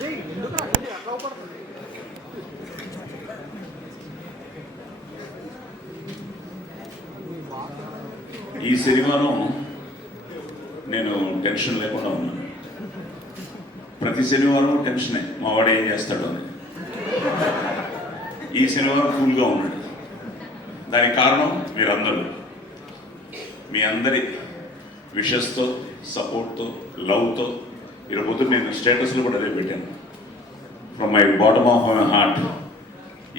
ఈ శనివారం నేను టెన్షన్ లేకుండా ఉన్నాను. ప్రతి శనివారం టెన్షనే, మా వాడు ఏం చేస్తాడు అని. ఈ శనివారం కూల్గా ఉన్నాడు. దానికి కారణం మీరందరూ, మీ అందరి విషెస్తో, సపోర్ట్తో, లవ్తో. ఈరోజు నేను స్టేటస్లో కూడా అదే పెట్టాను, from my bottom of my heart.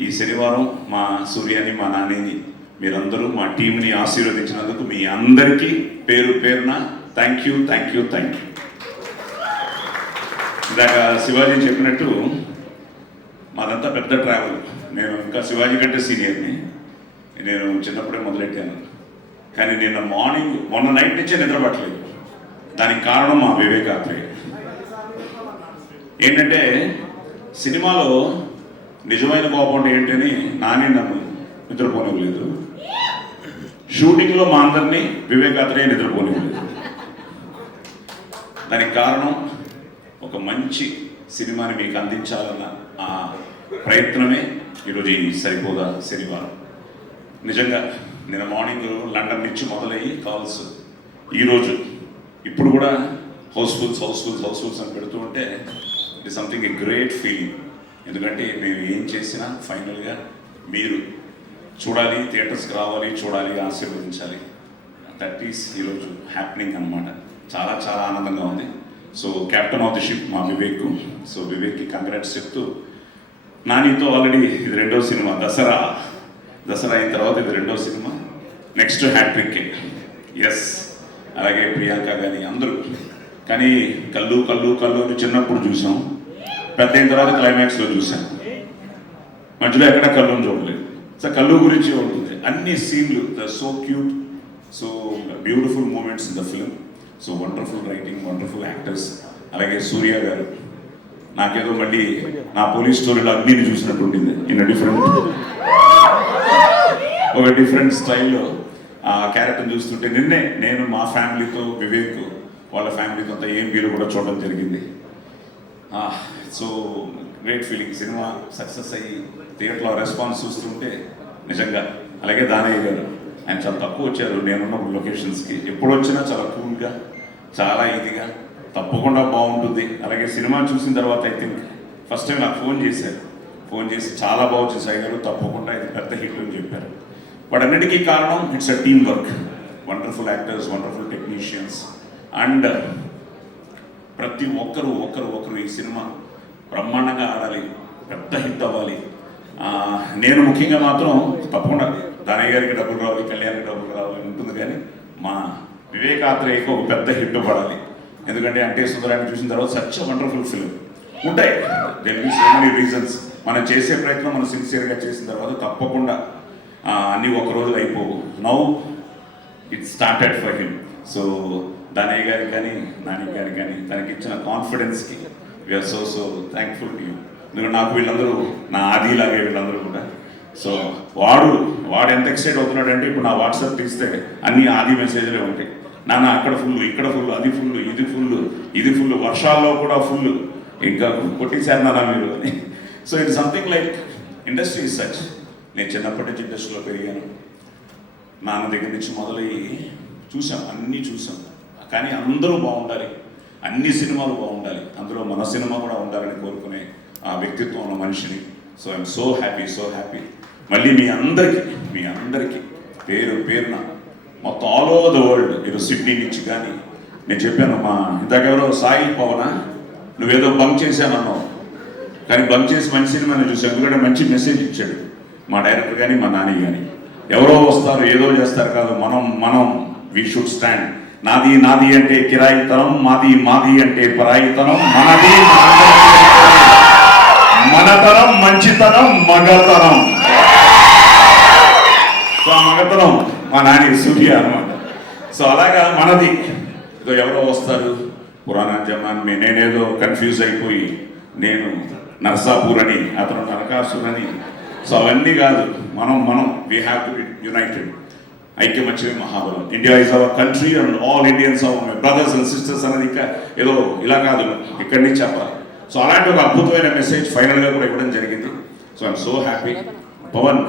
ఈ శనివారం మా సూర్యాని, మా నానిని, మీరందరూ మా టీంని ఆశీర్వదించినందుకు మీ అందరికీ పేరు పేరున thank you, thank you, thank you. ఇందాక శివాజీ చెప్పినట్టు మాదంతా పెద్ద ట్రావెల్. నేను ఇంకా శివాజీ కంటే సీనియర్ని. నేను చిన్నప్పుడే మొదలెట్టాను, కానీ నిన్న మార్నింగ్, మొన్న నైట్ నుంచే నిద్రపట్టలేదు. దానికి కారణం మా వివేకాత్రేయ. ఏంటంటే సినిమాలో నిజమైన కోపం ఏంటని నాని నన్ను నిద్రపోనివ్వలేదు, షూటింగ్లో మా అందరినీ వివేకాత్రేయ నిద్రపోనివ్వలేదు. దానికి కారణం ఒక మంచి సినిమాని మీకు అందించాలన్న ఆ ప్రయత్నమే ఈరోజు ఈ సరిపోదా శనివారం. నిజంగా నిన్న మార్నింగ్ లండన్ నుంచి మొదలయ్యి కాల్స్, ఈరోజు ఇప్పుడు కూడా హౌస్ఫుల్స్ అని పెడుతూ ఉంటే it is something a great feeling. ఎందుకంటే మేము ఏం చేసినా ఫైనల్గా మీరు చూడాలి, థియేటర్స్కి రావాలి, చూడాలి, ఆశీర్వదించాలి. దట్ ఈస్ ఈరోజు హ్యాపెనింగ్ అనమాట. చాలా చాలా ఆనందంగా ఉంది. So captain of the ship మా వివేక్. సో వివేక్కి కంగ్రాట్స్ చెప్తూ, నానితో ఆల్రెడీ ఇది రెండో సినిమా, దసరా అయిన తర్వాత ఇది రెండో సినిమా, నెక్స్ట్ హ్యాట్రిక్. ఎస్, అలాగే ప్రియాంక కానీ అందరూ. కానీ కళ్ళు అని చిన్నప్పుడు చూసాం, పెద్ద అయిన తర్వాత క్లైమాక్స్లో చూసాం, మధ్యలో ఎక్కడ కళ్ళుని చూడలేదు. సో కళ్ళు గురించి ఉంటుంది, అన్ని సీన్లు, the so cute, so beautiful moments in the film. So wonderful writing, wonderful actors. అలాగే సూర్య గారు, నాకేదో మళ్ళీ నా పోలీస్ స్టోరీలో అగ్నిని చూసినట్టు ఉంటుంది. ఇన్ ఒక డిఫరెంట్ స్టైల్లో ఆ క్యారెక్టర్ చూస్తుంటే, నిన్నే నేను మా ఫ్యామిలీతో, వివేక్ వాళ్ళ ఫ్యామిలీతో అంతా ఏం వీలు కూడా చూడడం జరిగింది. So great feeling. Cinema success అయ్యి థియేటర్లో రెస్పాన్స్ చూస్తుంటే నిజంగా. అలాగే దానయ్య గారు, ఆయన చాలా తక్కువ వచ్చారు నేనున్న లొకేషన్స్కి. ఎప్పుడు వచ్చినా చాలా కూల్గా, చాలా ఇదిగా, తప్పకుండా బాగుంటుంది. అలాగే సినిమా చూసిన తర్వాత ఐ థింక్ ఫస్ట్ టైం నాకు ఫోన్ చేసి చాలా బాగుంది సాయి గారు, తప్పకుండా ఇది పెద్ద హిట్ అని చెప్పారు. బట్ అన్నిటికీ కారణం it's a team work. Wonderful actors, wonderful technicians, and ప్రతి ఒక్కరు ఈ సినిమా బ్రహ్మాండంగా ఆడాలి, పెద్ద హిట్ అవ్వాలి. నేను ముఖ్యంగా మాత్రం తప్పకుండా దానయ్య గారికి డబ్బులు రావాలి, కళ్యాణ్కి డబ్బులు రావాలి ఉంటుంది, కానీ మా వివేకాత్రేయకు ఒక పెద్ద హిట్ పడాలి. ఎందుకంటే అంటే సుందరాన్ని చూసిన తర్వాత సచ్ వండర్ఫుల్ ఫిల్మ్ ఉంటాయి. There be so many reasons. మనం చేసే ప్రయత్నం మనం సిన్సియర్గా చేసిన తర్వాత తప్పకుండా అన్నీ ఒకరోజు అయిపోవు. Now it started for him. So Danayya గారికి కానీ, నాని గారికి కానీ, తనకి ఇచ్చిన కాన్ఫిడెన్స్కి we're so thankful to you. ఎందుకంటే నాకు వీళ్ళందరూ నా ఆదిలాగే వీళ్ళందరూ కూడా. సో వాడు ఎంత ఎక్సైట్ అవుతున్నాడంటే, ఇప్పుడు నా వాట్సాప్ తీస్తే అన్ని ఆది మెసేజ్లే ఉంటాయి. నాన్న అక్కడ ఫుల్, ఇక్కడ ఫుల్, అది ఫుల్, ఇది ఫుల్, వర్షాల్లో కూడా ఫుల్, ఇంకా కొట్టేశారు నాన్న మీరు అని. So it something like industry is such. నేను చిన్నప్పటి నుంచి ఇండస్ట్రీలో పెరిగాను. నాన్న దగ్గర నుంచి మొదలయ్యి అన్నీ చూసాం. కానీ అందరూ బాగుండాలి, అన్ని సినిమాలు బాగుండాలి, అందులో మన సినిమా కూడా ఉండాలని కోరుకునే ఆ వ్యక్తిత్వం ఉన్న మనిషిని. So I'm so happy. మళ్ళీ మీ అందరికీ పేరున మొత్తం ఆల్ ఓవర్ ద వరల్డ్, ఈరోజు సిడ్నీ నుంచి కానీ, నేను చెప్పాను మా ఇందాకెవరో సాయి పవన, నువ్వేదో బంక్ చేశానన్నావు, కానీ బంక్ చేసి మంచి సినిమాని చూసాను. ఎందుకంటే మంచి మెసేజ్ ఇచ్చాడు మా డైరెక్టర్ కానీ, మా నాని కానీ. ఎవరో వస్తారు, ఏదో చేస్తారు కాదు, మనం వీ షుడ్ స్టాండ్. నాది అంటే కిరాయితనం, మాది అంటే పరాయితనం, మనతనం, మంచితనం, మగతనం. సో ఆ మగతనం మా నాని సూర్య అనమాట. సో అలాగా మనది. ఏదో ఎవరో వస్తారు, పురాణా జమాన్ నేనేదో కన్ఫ్యూజ్ అయిపోయి నేను నర్సాపూర్ అని, అతను నరకాసుర్ అని. సో అవన్నీ కాదు, మనం we have to be united. ఐక్యమత్యమే మహాబలం. India is our country and all Indians are my brothers and sisters అనేది ఏదో ఇలా కాదు, ఇక్కడి నుంచి చెప్పాలి. సో అలాంటి ఒక అద్భుతమైన మెసేజ్ ఫైనల్గా కూడా ఇవ్వడం జరిగింది. So I'm so happy. Pavan,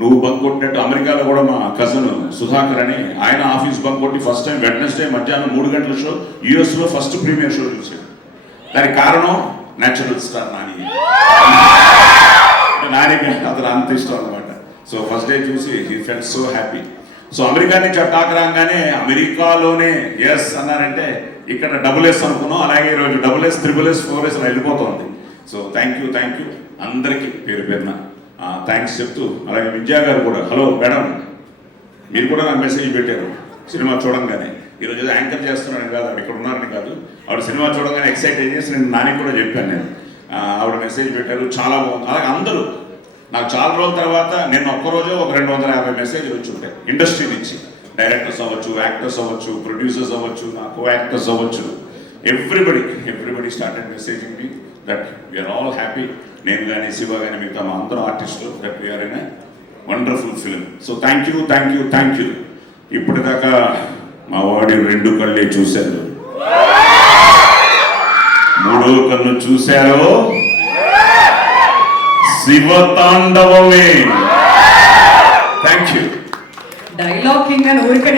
నువ్వు బంక్ కొట్టినట్టు అమెరికాలో కూడా మా కజన్ సుధాకర్ అని ఆయన ఆఫీస్ బంక్ కొట్టి ఫస్ట్ టైం వెడ్నెస్డే మధ్యాహ్నం 3 గంటల షో యూఎస్లో ఫస్ట్ ప్రీమియర్ షో చూసాడు. దానికి కారణం న్యాచురల్ స్టార్ నాని. నానికి అతను అంత ఇష్టం అనమాట. సో ఫస్ట్ డే చూసి he felt so happy. So America నుంచి అటాక్ రాగానే అమెరికాలోనే ఎస్ అన్నారంటే ఇక్కడ డబుల్-S అనుకున్నాం. అలాగే ఈరోజు AA, SSS, 4S వెళ్ళిపోతుంది. సో థ్యాంక్ యూ అందరికీ పేరు పేరున థ్యాంక్స్ చెప్తూ, అలాగే విద్యా గారు కూడా, హలో మేడం, మీరు కూడా నాకు మెసేజ్ పెట్టారు సినిమా చూడంగానే. ఈరోజు ఏదో యాంకర్ చేస్తున్నాను కాదు, ఆవిడ ఇక్కడ ఉన్నారని కాదు, ఆవిడ సినిమా చూడంగానే ఎక్సైట్ అయ్యేసి నేను నానికి కూడా చెప్పాను. నేను ఆవిడ మెసేజ్ పెట్టారు, చాలా బాగుంది. అలాగే అందరూ నాకు చాలా రోజుల తర్వాత నేను ఒక్కరోజు ఒక 250 మెసేజ్లు వచ్చి ఉంటాయి ఇండస్ట్రీ నుంచి. డైరెక్టర్స్ అవ్వచ్చు, యాక్టర్స్ అవ్వచ్చు, ప్రొడ్యూసర్స్ అవ్వచ్చు, నా కో యాక్టర్స్ అవ్వచ్చు, everybody started messaging me that we're all happy. నేను కానీ, శివ కానీ, మిగతా మా అందరూ ఆర్టిస్టులు, that we're in a wonderful film. So thank you. ఇప్పటిదాకా మా వాడి 2 కళ్ళే చూశారు, 3వ కన్ను చూశారు, శివతాండవమే. Thank you. డైలాగ్ కింగ్ అని ఊరికనే